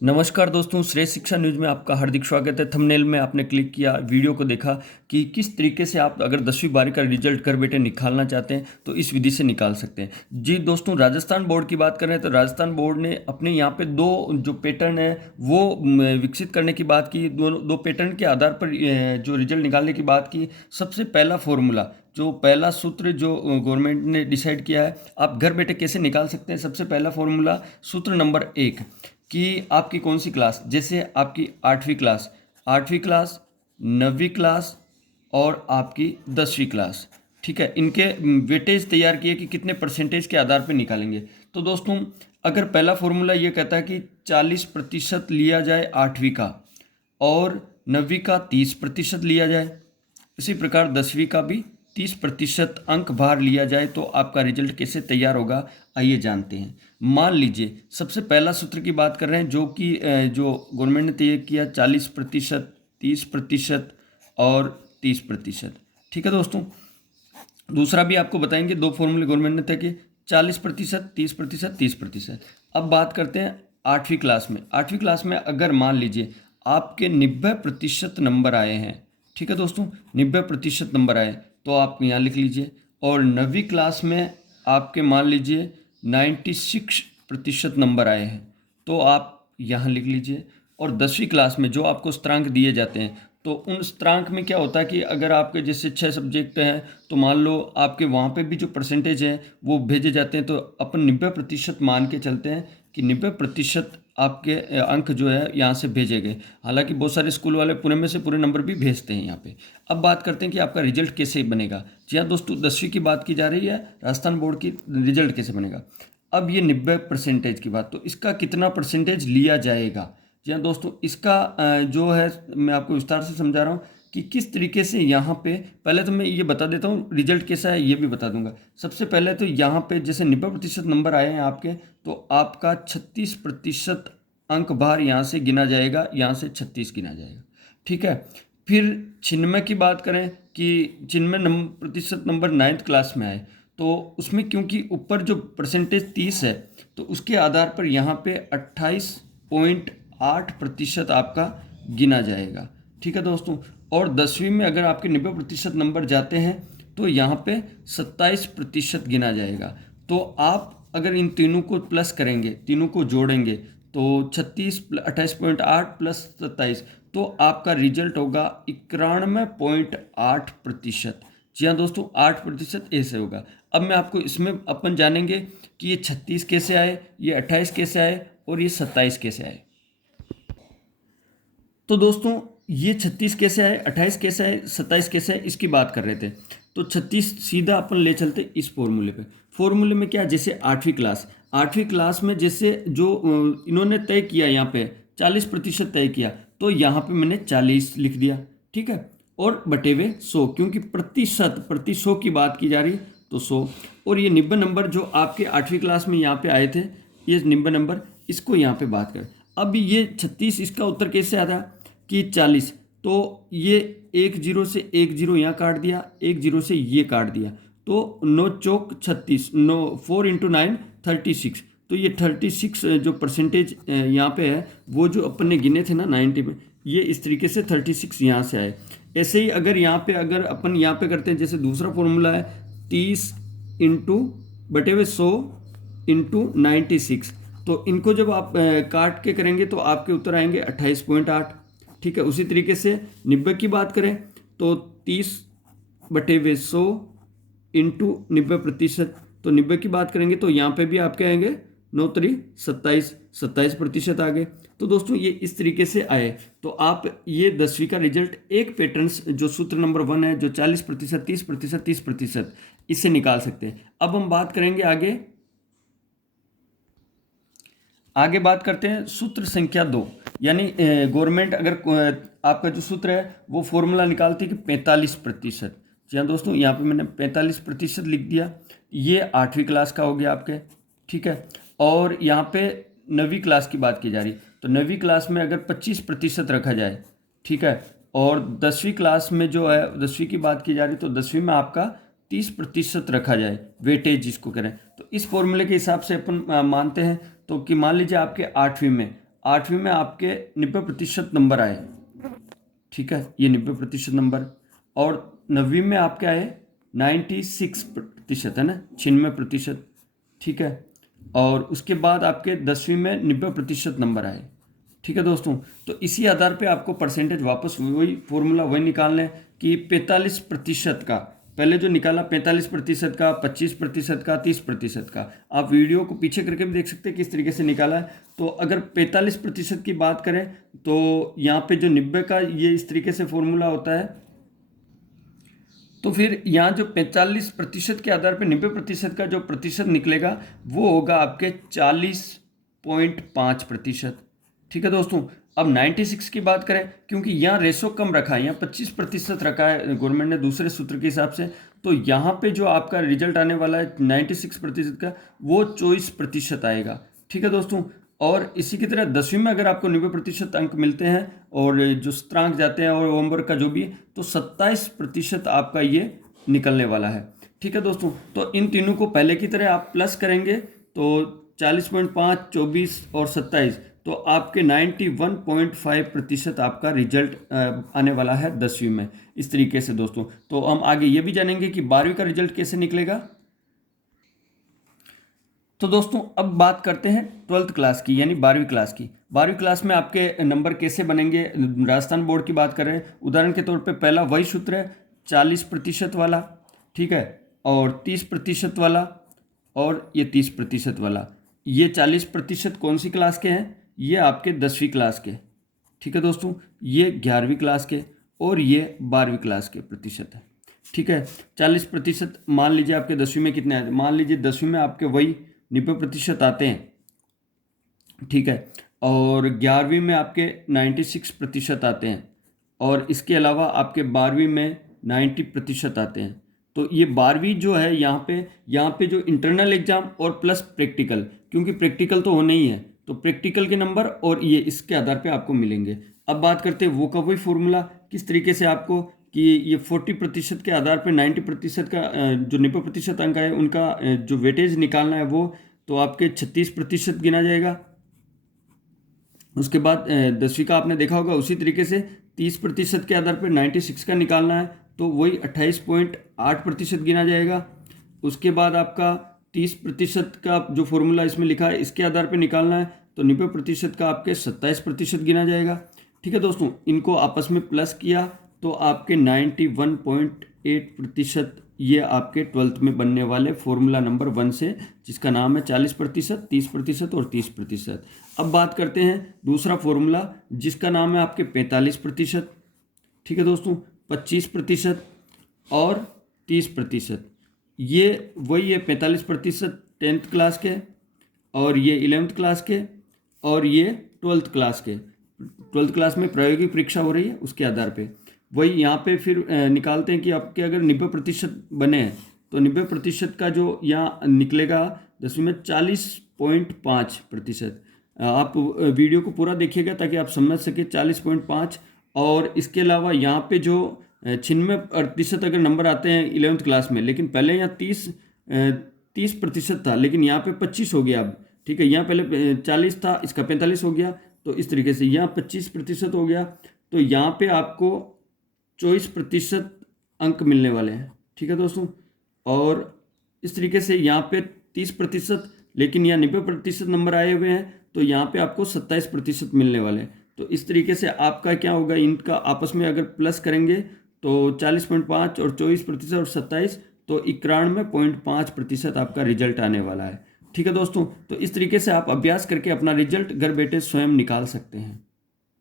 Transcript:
नमस्कार दोस्तों, श्रेष्ठ शिक्षा न्यूज़ में आपका हार्दिक स्वागत है। थंबनेल में आपने क्लिक किया, वीडियो को देखा कि किस तरीके से आप अगर 10वीं 12वीं का रिजल्ट घर बैठे निकालना चाहते हैं तो इस विधि से निकाल सकते हैं। जी दोस्तों, राजस्थान बोर्ड की बात करें तो राजस्थान बोर्ड ने अपने यहाँ पे दो जो पैटर्न है वो विकसित करने की बात की। दो पैटर्न के आधार पर जो रिजल्ट निकालने की बात की। सबसे पहला फॉर्मूला, जो पहला सूत्र जो गवर्नमेंट ने डिसाइड किया है आप घर बैठे कैसे निकाल सकते हैं। सबसे पहला फॉर्मूला सूत्र नंबर 1 कि आपकी कौन सी क्लास, जैसे आपकी 8वीं क्लास 9वीं क्लास और आपकी 10वीं क्लास, ठीक है, इनके वेटेज तैयार किए कि कितने परसेंटेज के आधार पर निकालेंगे। तो दोस्तों, अगर पहला फॉर्मूला ये कहता है कि 40% लिया जाए 8वीं का और 9वीं का 30% लिया जाए, इसी प्रकार 10वीं का भी 30% अंक भार लिया जाए तो आपका रिजल्ट कैसे तैयार होगा, आइए जानते हैं। मान लीजिए सबसे पहला सूत्र की बात कर रहे हैं जो कि जो गवर्नमेंट ने तय किया 40%, 30% और 30%, ठीक है दोस्तों। दूसरा भी आपको बताएंगे, दो फॉर्मूले गवर्नमेंट ने तय किए 40%, 30%, 30%। अब बात करते हैं 8वीं क्लास में अगर मान लीजिए आपके 90% नंबर आए हैं, ठीक है दोस्तों, 90% नंबर आए तो आप यहाँ लिख लीजिए। और 9वीं क्लास में आपके मान लीजिए 96% नंबर आए हैं तो आप यहाँ लिख लीजिए। और 10वीं क्लास में जो आपको स्त्रांक दिए जाते हैं तो उन स्त्रांक में क्या होता है कि अगर आपके जैसे 6 सब्जेक्ट हैं तो मान लो आपके वहाँ पे भी जो परसेंटेज है वो भेजे जाते हैं, तो अपन 90% मान के चलते हैं कि 90% आपके अंक जो है यहाँ से भेजे गए। हालांकि बहुत सारे स्कूल वाले पूरे में से पूरे नंबर भी भेजते हैं यहाँ पे। अब बात करते हैं कि आपका रिजल्ट कैसे बनेगा। जी हाँ दोस्तों, 10वीं की बात की जा रही है, राजस्थान बोर्ड की रिजल्ट कैसे बनेगा। अब ये 90% की बात, तो इसका कितना परसेंटेज लिया जाएगा। जी हाँ दोस्तों, इसका जो है मैं आपको विस्तार से समझा रहा हूँ कि किस तरीके से यहाँ पे। पहले तो मैं ये बता देता हूँ रिजल्ट कैसा है, ये भी बता दूंगा। सबसे पहले तो यहाँ पे जैसे 90% नंबर आए हैं आपके, तो आपका 36% अंक भार यहाँ से गिना जाएगा, यहाँ से 36 गिना जाएगा, ठीक है। फिर 96 की बात करें कि 96% नंबर 9th क्लास में आए तो उसमें क्योंकि ऊपर जो परसेंटेज 30 है तो उसके आधार पर यहाँ पे 28.8% आपका गिना जाएगा, ठीक है दोस्तों। और 10वीं में अगर आपके 90% नंबर जाते हैं तो यहाँ पे 27% गिना जाएगा। तो आप अगर इन तीनों को प्लस करेंगे, तीनों को जोड़ेंगे तो 28.8 प्लस 27, तो आपका रिजल्ट होगा 91.8%। जी हाँ दोस्तों, 8% ऐसे होगा। अब मैं आपको इसमें अपन जानेंगे कि ये 36 कैसे आए, ये 28 कैसे आए और ये 27 कैसे आए। तो दोस्तों, ये 36 कैसे आए, 28 कैसे आए, 27 कैसे आए, इसकी बात कर रहे थे। तो 36 सीधा अपन ले चलते इस फॉर्मूले पे। फॉर्मूले में क्या, जैसे 8वीं क्लास में जैसे जो इन्होंने तय किया यहाँ पे 40% तय किया, तो यहाँ पे मैंने 40 लिख दिया, ठीक है। और बटे हुए 100, क्योंकि प्रति 100 की बात की जा रही तो 100। और ये 90 नंबर जो आपके 8वीं क्लास में यहाँ पे आए थे, ये 90 नंबर, इसको यहाँ पे बात करें। अब ये 36, इसका उत्तर कैसे आ रहा कि 40, तो ये एक जीरो से एक जीरो यहाँ काट दिया, एक जीरो से ये काट दिया, तो 9 चौक 36, 4 × 9 36। तो ये 36 जो परसेंटेज यहाँ पे है वो जो अपन ने गिने थे ना 90 में, ये इस तरीके से 36 यहाँ से आए। ऐसे ही अगर यहाँ पे अगर अपन यहाँ पे करते हैं, जैसे दूसरा फॉर्मूला है 30 इंटू बटे हुए 100 इंटू 96, तो इनको जब आप काट के करेंगे तो आपके उत्तर आएंगे 28.8, ठीक है। उसी तरीके से 90 की बात करें तो 30/100 इंटू 90%, तो 90 की बात करेंगे तो यहाँ पे भी आपके आएंगे 9 3 27% आ गए। तो दोस्तों, ये इस तरीके से आए। तो आप ये 10वीं का रिजल्ट एक पैटर्न जो सूत्र नंबर 1 है, जो 40%, 30%, 30%, इससे निकाल सकते हैं। अब हम बात करेंगे आगे बात करते हैं सूत्र संख्या 2, यानी गवर्नमेंट अगर आपका जो सूत्र है वो फॉर्मूला निकालती है कि 45%। जी हाँ दोस्तों, यहाँ पे मैंने 45% लिख दिया। ये 8वीं क्लास का हो गया आपके, ठीक है। और यहाँ पे 9वीं क्लास की बात की जा रही, तो 9वीं क्लास में अगर 25% रखा जाए, ठीक है। और 10वीं क्लास में जो है 10वीं की बात की जा रही, तो 10वीं में आपका 30% रखा जाए, वेटेज जिसको करें। तो इस फॉर्मूले के हिसाब से अपन मानते हैं तो कि मान लीजिए आपके 8वीं में 8वीं में आपके 90% नंबर आए, ठीक है, ये 90% नंबर। और 9वीं में आपके आए 96% है ना, 96%, ठीक है। और उसके बाद आपके 10वीं में 90% नंबर आए, ठीक है दोस्तों। तो इसी आधार पे आपको परसेंटेज वापस वही फॉर्मूला वही निकालना है कि 45% का, पहले जो निकाला 45% का, 25% का, 30% का, आप वीडियो को पीछे करके भी देख सकते हैं किस तरीके से निकाला है। तो अगर 45% की बात करें तो यहाँ पे जो 90 का ये इस तरीके से फॉर्मूला होता है। तो फिर यहाँ जो 45% के आधार पर 90% का जो प्रतिशत निकलेगा वो होगा आपके 40.5%, ठीक है दोस्तों। अब 96 की बात करें, क्योंकि यहाँ रेशो कम रखा है, यहाँ 25% रखा है गवर्नमेंट ने दूसरे सूत्र के हिसाब से, तो यहाँ पे जो आपका रिजल्ट आने वाला है 96% का वो 24% आएगा, ठीक है दोस्तों। और इसी की तरह 10वीं में अगर आपको 90% अंक मिलते हैं और जो सत्रांक जाते हैं और होमवर्क का जो भी है, तो 27% आपका ये निकलने वाला है, ठीक है दोस्तों। तो इन तीनों को पहले की तरह आप प्लस करेंगे तो 40.5, 24 और 27, तो आपके 91.5% आपका रिजल्ट आने वाला है 10वीं में, इस तरीके से दोस्तों। तो हम आगे ये भी जानेंगे कि 12वीं का रिजल्ट कैसे निकलेगा। तो दोस्तों अब बात करते हैं 12th क्लास की, यानी 12वीं क्लास की। 12वीं क्लास में आपके नंबर कैसे बनेंगे, राजस्थान बोर्ड की बात कर रहे हैं। उदाहरण के तौर पे पहला वही सूत्र है 40% वाला, ठीक है, और 30% वाला, और ये 30% वाला। ये 40% कौन सी क्लास के हैं, ये आपके 10वीं क्लास के, ठीक है दोस्तों। ये 11वीं क्लास के और ये 12वीं क्लास के प्रतिशत है, ठीक है। 40% मान लीजिए आपके 10वीं में कितने आए, मान लीजिए 10वीं में आपके वही 90% आते हैं, ठीक है। और 11वीं में आपके 96% आते हैं, और इसके अलावा आपके 12वीं में 90% आते हैं। तो ये 12वीं जो है यहाँ पे जो इंटरनल एग्जाम और प्लस प्रैक्टिकल, क्योंकि प्रैक्टिकल तो होने ही है, तो प्रैक्टिकल के नंबर और ये इसके आधार पे आपको मिलेंगे। अब बात करते हैं वो का वही फॉर्मूला किस तरीके से आपको, कि ये 40% के आधार पे 90% का जो 90% अंक है उनका जो वेटेज निकालना है वो, तो आपके 36% गिना जाएगा। उसके बाद 10वीं का आपने देखा होगा उसी तरीके से 30% के आधार पर 96 का निकालना है, तो वही 28.8% गिना जाएगा। उसके बाद आपका 30% का जो फॉर्मूला इसमें लिखा है इसके आधार पर निकालना है, तो 90% का आपके 27% गिना जाएगा, ठीक है दोस्तों। इनको आपस में प्लस किया तो आपके 91.8% ये आपके 12th में बनने वाले फॉर्मूला नंबर 1 से, जिसका नाम है 40%, 30% और 30%। अब बात करते हैं दूसरा फॉर्मूला जिसका नाम है आपके 45%, ठीक है दोस्तों, 25% और 30%। ये वही है 45% 10th क्लास के, और ये 11th क्लास के, और ये 12th क्लास के। 12th क्लास में प्रायोगिक परीक्षा हो रही है उसके आधार पे वही यहाँ पे फिर निकालते हैं कि आपके अगर 90% बने हैं तो 90% का जो यहाँ निकलेगा 10वीं में 40.5%। आप वीडियो को पूरा देखिएगा ताकि आप समझ सके 40.5। और इसके अलावा यहाँ पे जो 96% अगर नंबर आते हैं 11th क्लास में, लेकिन पहले यहाँ 30% था, लेकिन यहाँ पे 25 हो गया अब, ठीक है। यहाँ पहले 40 था, इसका 45 हो गया, तो इस तरीके से यहाँ 25% हो गया, तो यहाँ पे आपको 24% अंक मिलने वाले हैं, ठीक है दोस्तों। और इस तरीके से यहाँ पे 30%, लेकिन यहाँ 90% नंबर आए हुए हैं, तो यहाँ पे आपको 27% मिलने वाले हैं। तो इस तरीके से आपका क्या होगा, इनका आपस में अगर प्लस करेंगे तो 40.5 और 24% और 27, तो 91.5% आपका रिजल्ट आने वाला है, ठीक है दोस्तों। तो इस तरीके से आप अभ्यास करके अपना रिजल्ट घर बैठे स्वयं निकाल सकते हैं।